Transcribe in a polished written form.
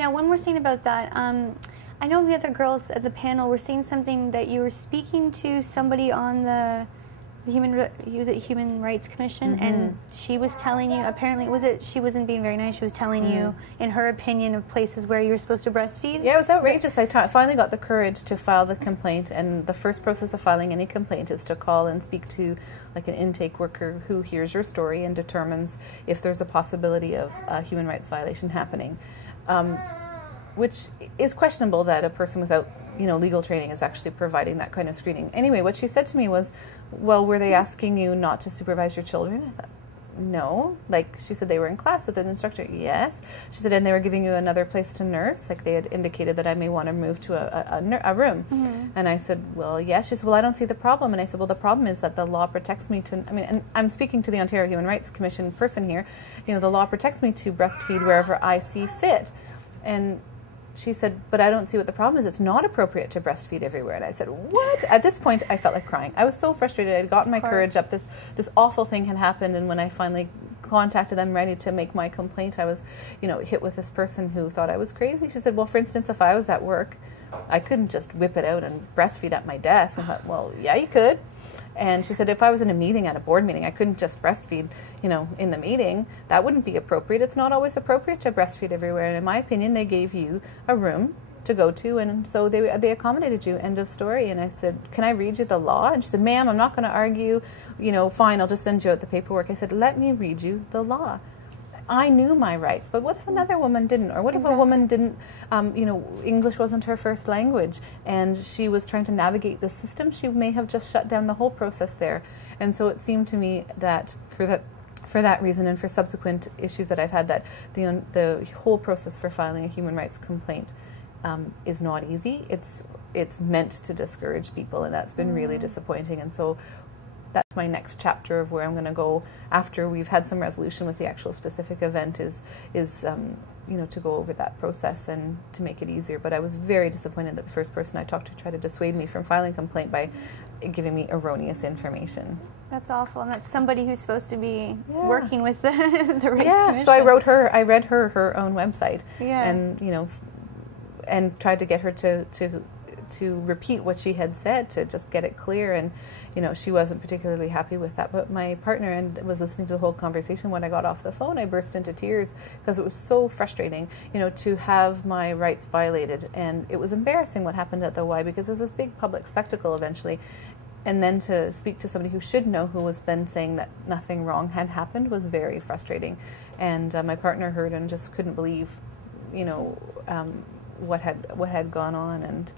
Now, one more thing about that. I know the other girls at the panel were saying something that you were speaking to somebody on the Human Rights Commission, and she was telling you, apparently, she wasn't being very nice, she was telling you, in her opinion, of places where you were supposed to breastfeed? Yeah, it was outrageous. I finally got the courage to file the complaint, and the first process of filing any complaint is to call and speak to like an intake worker who hears your story and determines if there's a possibility of a human rights violation happening. Which is questionable that a person without legal training is actually providing that kind of screening. Anyway, what she said to me was, well, were they asking you not to supervise your children? I thought, no. Like, she said they were in class with an instructor. Yes. She said, and they were giving you another place to nurse? Like, they had indicated that I may want to move to a room. And I said, well, yes. She said, well, I don't see the problem. And I said, well, the problem is that the law protects me to, and I'm speaking to the Ontario Human Rights Commission person here, the law protects me to breastfeed wherever I see fit. And she said, but I don't see what the problem is. It's not appropriate to breastfeed everywhere. And I said, what? At this point, I felt like crying. I was so frustrated. I had gotten my courage up. This awful thing had happened. And when I finally contacted them ready to make my complaint, I was, hit with this person who thought I was crazy. She said, well, for instance, if I was at work, I couldn't just whip it out and breastfeed at my desk. I thought, well, yeah, you could. And she said, if I was in a meeting, at a board meeting, I couldn't just breastfeed, in the meeting. That wouldn't be appropriate. It's not always appropriate to breastfeed everywhere. And in my opinion, they gave you a room to go to, and so they accommodated you, end of story. And I said, can I read you the law? And she said, ma'am, I'm not going to argue, fine, I'll just send you out the paperwork. I said, let me read you the law. I knew my rights, but what if another woman didn't? Or what if a woman didn't, English wasn't her first language, and she was trying to navigate the system? She may have just shut down the whole process there. And so it seemed to me that for that reason, and for subsequent issues that I've had, that the whole process for filing a human rights complaint is not easy. It's meant to discourage people, and that's been really disappointing. And so that's my next chapter of where I'm going to go after we've had some resolution with the actual specific event is to go over that process and to make it easier. But I was very disappointed that the first person I talked to tried to dissuade me from filing a complaint by giving me erroneous information. That's awful, and that's somebody who's supposed to be working with the Rights Commission. So I read her own website, and tried to get her to repeat what she had said, to just get it clear. And she wasn't particularly happy with that. But my partner was listening to the whole conversation. When I got off the phone, I burst into tears because it was so frustrating, to have my rights violated. And it was embarrassing what happened at the Y, because it was this big public spectacle eventually. And then to speak to somebody who should know, who was then saying that nothing wrong had happened, was very frustrating. And my partner heard and just couldn't believe, what had gone on. And